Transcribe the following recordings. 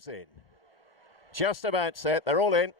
moves in. Just about set, they're all in.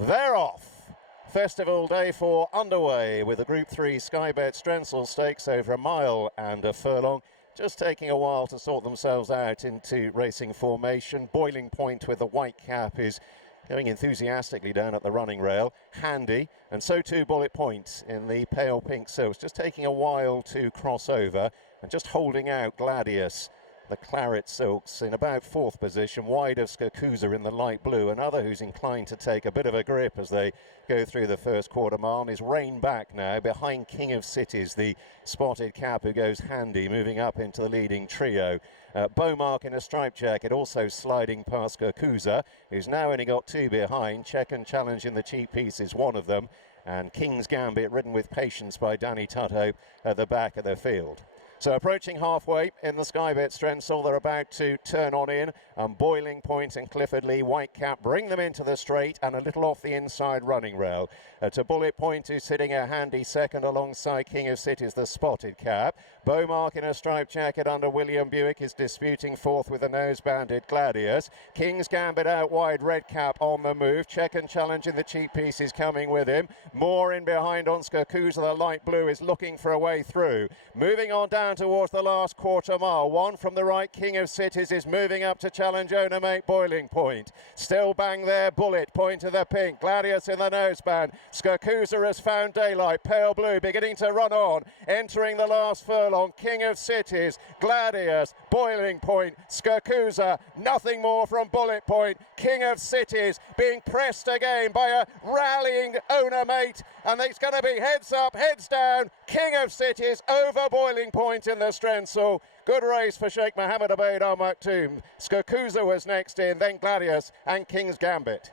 They're off. Festival day 4 underway with the Group 3 Sky Bet Strensall Stakes over a mile and a furlong. Just taking a while to sort themselves out into racing formation. Boiling Point with the white cap is going enthusiastically down at the running rail. Handy, and so too Bullet Point in the pale pink silks. Just taking a while to cross over and just holding out Gladius, the claret silks, in about 4th position, wide of Skakuza in the light blue. Another who's inclined to take a bit of a grip as they go through the first quarter mile and is reined back now behind King of Cities, the spotted cap who goes Handy, moving up into the leading trio. Beaumark in a striped jacket also sliding past Skakuza, who's now only got 2 behind. Check and Challenge in the cheap piece is one of them, and King's Gambit ridden with patience by Danny Tutto at the back of the field. So approaching halfway in the Sky Bet Strensall, they're about to turn on in, and Boiling Point and Clifford Lee, white cap, bring them into the straight and a little off the inside running rail. To Bullet Point, who's sitting a handy second alongside King of Cities, the spotted cap. Beaumark in a striped jacket under William Buick is disputing 4th with the nose-banded Gladius. King's Gambit out wide, red cap on the move. Check and Challenge in the cheap piece is coming with him. More in behind on Skakuza, the light blue, is looking for a way through. Moving on down towards the last quarter mile. One from the right, King of Cities, is moving up to challenge owner mate Boiling Point. Still bang there, Bullet Point of the pink. Gladius in the noseband. Skakuza has found daylight. Pale blue beginning to run on. Entering the last furlong, King of Cities, Gladius, Boiling Point, Skakuza. Nothing more from Bullet Point. King of Cities being pressed again by a rallying owner mate. And it's going to be heads up, heads down. King of Cities over Boiling Point in the Strensall. Good race for Sheikh Mohammed Obeid Al Maktoum. Skakuza was next in, then Gladius and King's Gambit.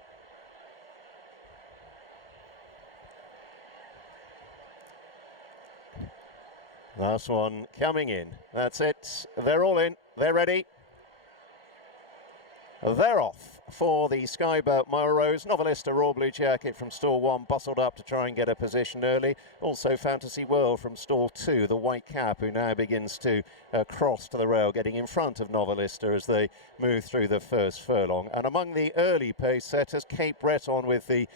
Last one coming in. That's it. They're all in. They're ready. They're off for the Sky Bet Melrose. Novelista Raw Blue Jacket from stall 1 bustled up to try and get a position early. Also Fantasy World from stall 2, the white cap, who now begins to cross to the rail, getting in front of Novelista as they move through the first furlong. And among the early pace setters, Cape Breton with the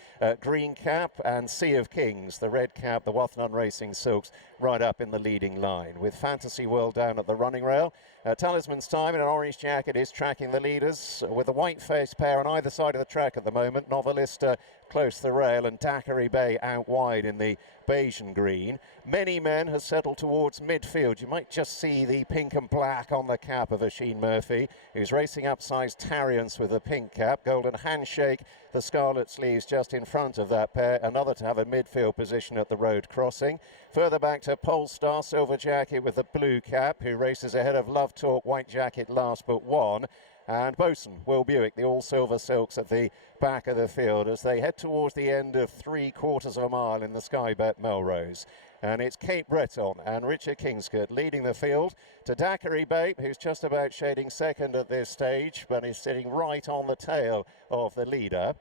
green cap, and Sea of Kings, the red cap, the Wathnun Racing Silks, right up in the leading line. With Fantasy World down at the running rail. Talisman's Time in an orange jacket is tracking the leaders with a white-faced pair on either side of the track at the moment. Novelista close to the rail and Daiquiri Bay out wide in the beige and green. Many Men has settled towards midfield. You might just see the pink and black on the cap of Oisin Murphy, who's racing upsize Tariance with the pink cap. Golden Handshake, the scarlet sleeves just in front of that pair. Another to have a midfield position at the road crossing. Further back to Polestar, silver jacket with the blue cap, who races ahead of Love Talk, white jacket last but one. And Bosun, Will Buick, the all-silver silks at the back of the field as they head towards the end of 3/4 of a mile in the Sky Bet Melrose. And it's Cape Breton and Richard Kingscote leading the field to Daiquiri Bay, who's just about shading second at this stage, but is sitting right on the tail of the leader.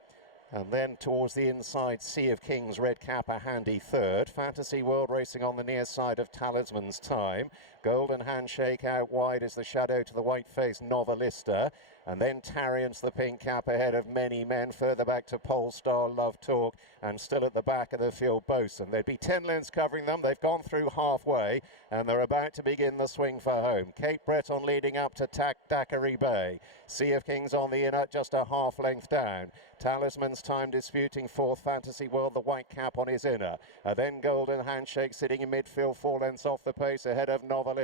And then towards the inside, Sea of Kings, red cap, a handy third. Fantasy World racing on the near side of Talisman's Time. Golden Handshake out wide is the shadow to the white-faced Novelista. And then Tariance, the pink cap, ahead of Many Men. Further back to Polestar, Love Talk, and still at the back of the field, Bosun. There'd be 10 lengths covering them. They've gone through halfway, and they're about to begin the swing for home. Cape Breton leading up to Daiquiri Bay. Sea of Kings on the inner, just a half length down. Talisman's Time disputing 4th. Fantasy World, the white cap on his inner. Then Golden Handshake sitting in midfield, 4 lengths off the pace ahead of Novelista.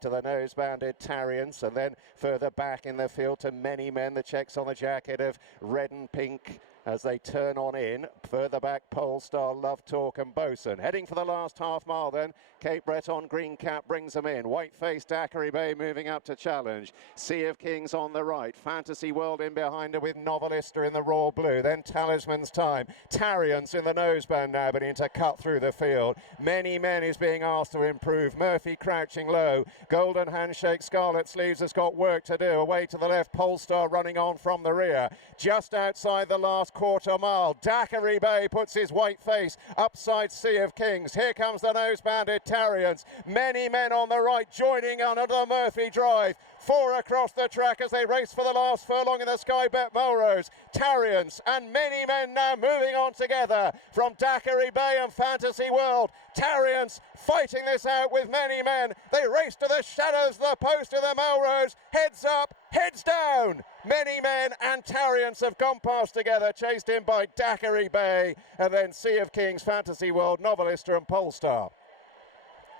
To the nose-banded Tariance, and then further back in the field to Many Men. The checks on the jacket of red and pink as they turn on in. Further back, Polestar, Love Talk and Bosun. Heading for the last half mile then. Cape Breton, green cap brings them in. White-faced Daiquiri Bay moving up to challenge. Sea of Kings on the right. Fantasy World in behind her with Novelista in the raw blue. Then Talisman's Time. Tariance in the noseband now, but into cut through the field. Many Men is being asked to improve. Murphy crouching low. Golden Handshake, Scarlet Sleeves has got work to do. Away to the left, Polestar running on from the rear. Just outside the last quarter mile, Daiquiri Bay puts his white face upside Sea of Kings. Here comes the nose-banded Tariance. Many Men on the right joining under the Murphy drive. 4 across the track as they race for the last furlong in the Sky Bet Melrose. Tarriance and many men now moving on together from Daiquiri Bay and Fantasy World. Tarriance fighting this out with many men. They race to the shadows of the post of the Melrose. Heads up, heads down. Many men and Tarriance have gone past together, chased in by Daiquiri Bay and then Sea of Kings, Fantasy World, Novelista and Polestar.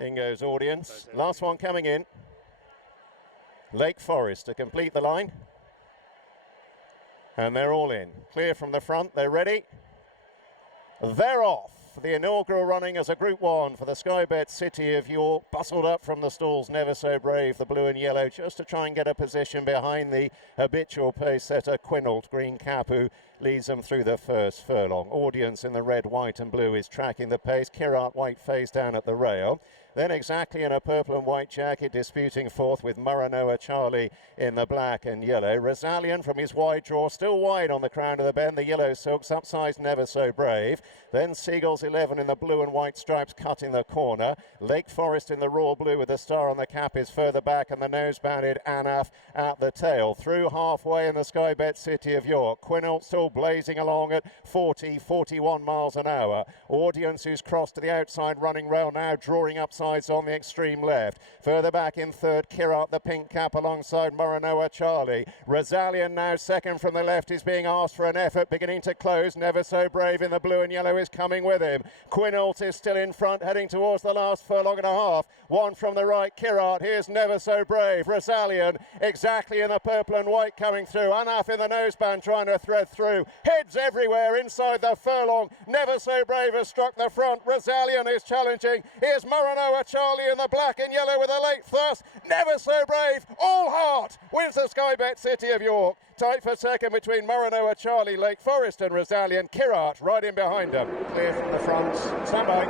In goes Audience. Last one coming in. Lake Forest to complete the line. And they're all in. Clear from the front, they're ready. They're off. The inaugural running as a Group 1 for the Sky Bet City of York. Bustled up from the stalls, Never So Brave, the blue and yellow, just to try and get a position behind the habitual pace setter Quinault, green cap, who leads them through the first furlong. Audience in the red, white and blue is tracking the pace. Kirat white face down at the rail. Then exactly in a purple and white jacket, disputing fourth with Muranoa Charlie in the black and yellow. Rosalian from his wide draw, still wide on the crown of the bend. The yellow silks, upsized Never So Brave. Then Seagulls 11 in the blue and white stripes cutting the corner. Lake Forest in the raw blue with the star on the cap is further back, and the nose-banded Anaf at the tail. Through halfway in the Sky Bet City of York. Quinault still blazing along at 40, 41 miles an hour. Audience, who's crossed to the outside running rail, now drawing upside on the extreme left. Further back in third, Kirat, the pink cap, alongside Muranoa Charlie. Rosalian now second from the left is being asked for an effort, beginning to close. Never So Brave in the blue and yellow is coming with him. Quinault is still in front, heading towards the last furlong and a half. One from the right, Kirat. Here's Never So Brave. Rosalian exactly in the purple and white coming through. Anaf in the noseband trying to thread through. Heads everywhere inside the furlong. Never So Brave has struck the front. Rosalian is challenging. Here's Muranoa Charlie in the black and yellow with a late thrust. Never So Brave, all heart, wins the Sky Bet City of York. Tight for second between Muranoa Charlie, Lake Forest and Rosalian. Kirat right in behind them. Clear from the front. Stand by.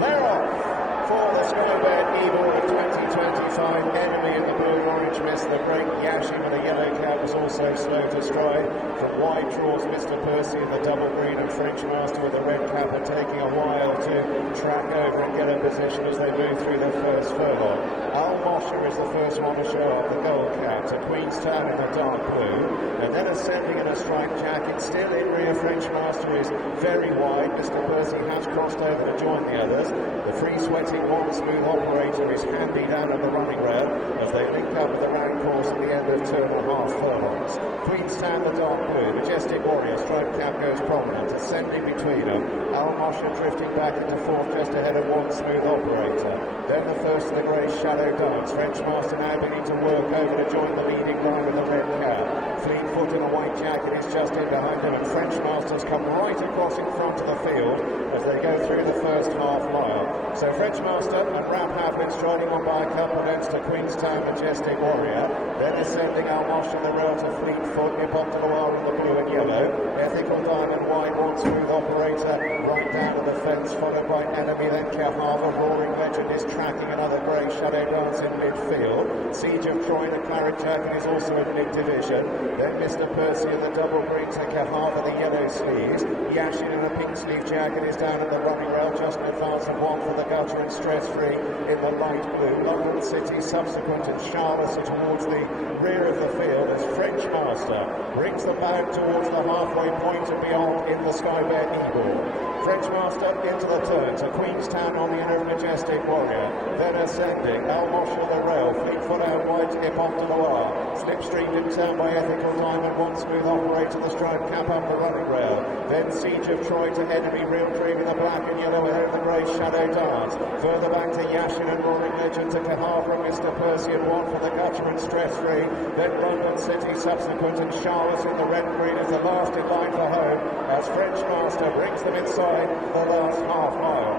They're off for the Sky Bet Ebor of 2025. Enemy in the blue and orange mist. The great Yashim in the yellow cap was also slow to stride. From wide draws, Mr. Percy in the double green and French Master with the red cap are taking a while to track over and get a position as they move through the first furlong. Al Mosher is the first one to show up, the gold cap, to Queenstown in the dark blue, and then ascending in a striped jacket. Still in rear, French Master is very wide. Mr. Percy has crossed over to join the others. The free sweating one smooth operator is handy down at the running rail as they link up with the round course at the end of 2.5 furlongs. Queenstown the dark blue, Majestic Warrior, striped cap goes prominent, ascending between them. Al Mosher drifting back into fourth just ahead of one smooth operator. Then the first of the grey Shadow Dance. French Master now beginning to work over to join the leading line with the red cap. Fleetfoot in a white jacket is just in behind him, and French Master's come right across in front of the field as they go through the first half mile. So French Master and Rap Havlin striding on by a couple lengths to Queenstown Majestic Warrior. Then ascending Al Mosher the rail to Fleetfoot, Nipop Loire in the blue and yellow. Ethical Diamond wide, one smooth operator right down to the fence, followed by Enemy, then Cahava. Roaring Legend is tracking another grey Shadow Dance in midfield. Siege of Troy in a claret jacket is also in mid-division. Then Mr. Percy in the double green to Cahava, the yellow sleeves. Yashin in a pink sleeve jacket is down at the running rail, just in advance of one for the gutter and stress-free in the light blue. London City subsequent and Charlotte towards the rear of the field as French Master brings them back towards the halfway point and beyond in the Sky Bet Ebor. French Master into the turn to Queenstown on the inner of Majestic Warrior. Then ascending, Al Mosher the rail, Fleetfoot out wide to Nipop Loire. Slipstreamed in town by Ethical Diamond, one smooth operator, the striped cap up the running rail. Then Siege of Troy to Enemy, Real Dream in the black and yellow ahead of the grey Shadow Dance. Further back to Yashin and Roaring Legend to Cahava and Mr. Percy and one for the gutter and stress-free. Then London City subsequent and Charlotte in the red and green is the last in line for home as French Master brings them inside the last half mile.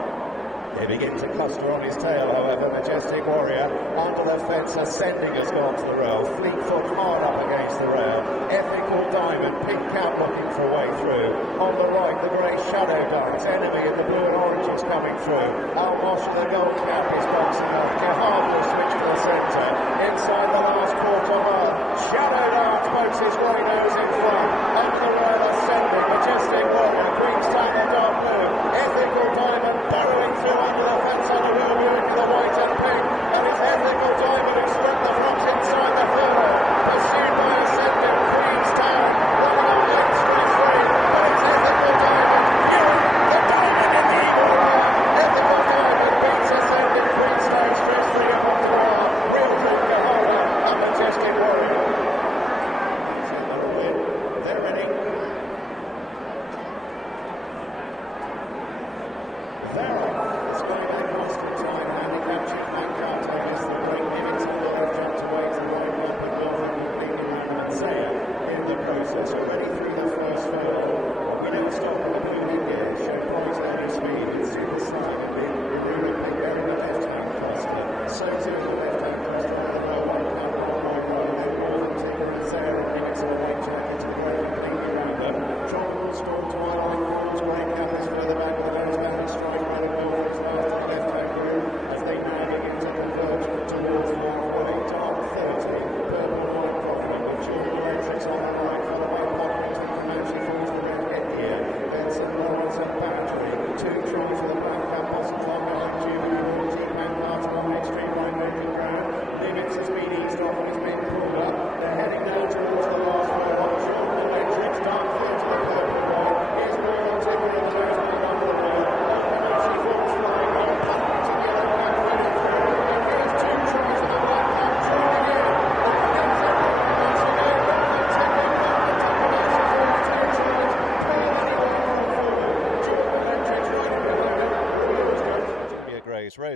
They begin to cluster on his tail, however. Majestic Warrior under the fence, ascending has gone to the rail. Fleetfoot hard up against the rail. Ethical Diamond, pink cap looking for a way through. On the right, the grey Shadow Dance. Enemy in the blue and orange is coming through. Al Mosher, the gold cap, is boxing up. Cahava switch to the centre. Inside the last quarter mile, Shadow Dance pokes his grey nose in front. Under the rail, ascending. Majestic Warrior, Queenstown the dark blue. Ethical Diamond burrowing through under the fence on the wheel, moving to the white and pink, and it's Ethical Diamond who struck the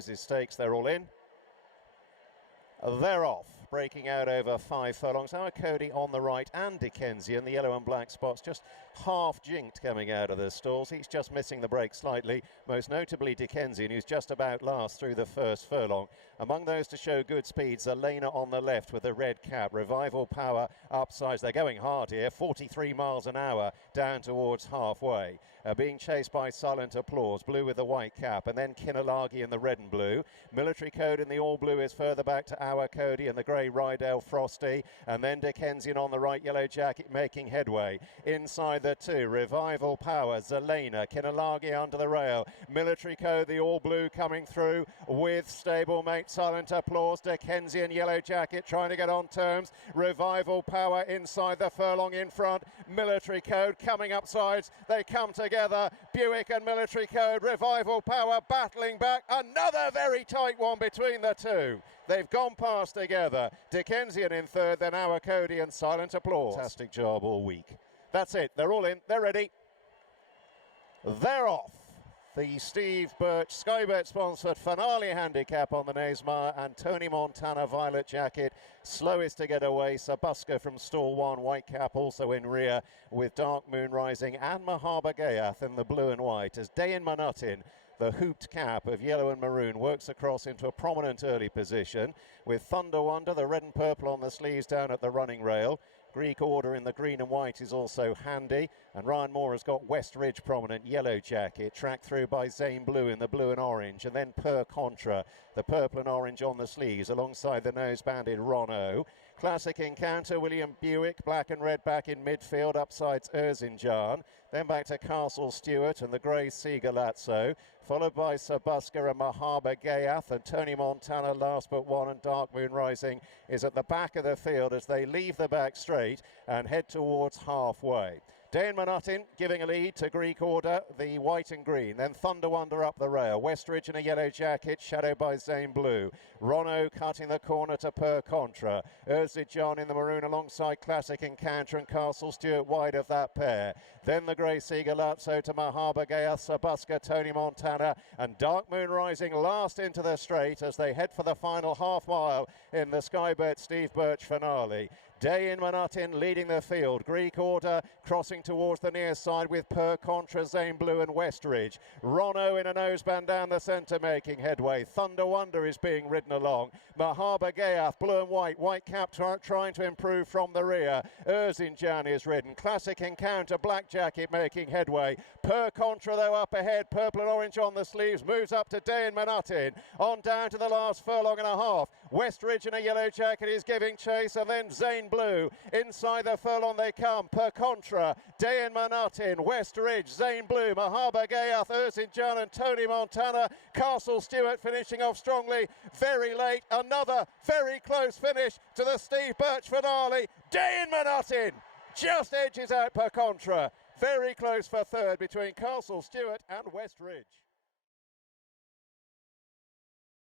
Melrose Stakes. They're all in. They're off, breaking out over 5 furlongs. Our Cody on the right and Dickensian, the yellow and black spots just half jinked coming out of the stalls. He's just missing the break slightly, most notably Dickensian, who's just about last through the first furlong. Among those to show good speed, Zelena on the left with the red cap. Revival Power upsides. They're going hard here, 43 miles an hour down towards halfway. Being chased by Silent Applause, blue with the white cap, and then Kinalagi in the red and blue. Military Code in the all blue is further back to Our Cody and the grey Rydell Frosty, and then Dickensian on the right, Yellow Jacket making headway. Inside the two, Revival Power, Zelena, Kinalagi under the rail. Military Code, the all blue coming through with stablemate Silent Applause. Dickensian, Yellow Jacket trying to get on terms. Revival Power inside the furlong in front. Military Code coming up sides. They come together. Buick and Military Code. Revival Power battling back. Another very tight one between the two. They've gone past together. Dickensian in third, then Our Cody and Silent Applause. Fantastic job all week. That's it. They're all in. They're ready. They're off. The Steve Birch Sky Bet sponsored finale handicap on the Naysmire, and Tony Montana Violet Jacket slowest to get away. Sabuska from stall 1, white cap also in rear with Dark Moon Rising and Mahaba Gayath in the blue and white as Dayan Manutin, the hooped cap of yellow and maroon, works across into a prominent early position with Thunder Wonder, the red and purple on the sleeves down at the running rail. Greek Order in the green and white is also handy, and Ryan Moore has got West Ridge prominent Yellow Jacket, tracked through by Zane Blue in the blue and orange, and then Per Contra, the purple and orange on the sleeves, alongside the nose-banded Rono. Classic Encounter, William Buick, black and red back in midfield, upsides Erzincan, then back to Castle Stewart and the grey Sea Galazzo, followed by Sabuska and Mahaba Gayath, and Tony Montana last but one, and Dark Moon Rising is at the back of the field as they leave the back straight and head towards halfway. Dayan Manutin giving a lead to Greek Order, the white and green. Then Thunder Wonder up the rail. Westridge in a yellow jacket, shadowed by Zane Blue. Rono cutting the corner to Per Contra. Erzincan in the maroon alongside Classic Encounter and Castle Stewart wide of that pair. Then the grey Sea Galazzo to Mahaba Gayath, Sabuska, Tony Montana, and Dark Moon Rising last into the straight as they head for the final half mile in the Sky Bet Steve Birch finale. Dayan Manutin leading the field. Greek Order crossing towards the near side with Per Contra, Zane Blue and Westridge. Rono in a noseband down the centre making headway. Thunder Wonder is being ridden along. Mahaba Gayath, blue and white, white cap trying to improve from the rear. Erzincan is ridden. Classic Encounter, black jacket making headway. Per Contra though up ahead, purple and orange on the sleeves, moves up to Dayan Manutin. On down to the last furlong and a half. Westridge in a yellow jacket is giving chase, and then Zane Blue. Inside the furlong they come. Per Contra, Dayan Manutin, Westridge, Zane Blue, Mahaba Gayath, Erzincan and Tony Montana. Castle Stewart finishing off strongly. Very late. Another very close finish to the Steve Birch finale. Dayan Manutin just edges out Per Contra. Very close for third between Castle Stewart and Westridge.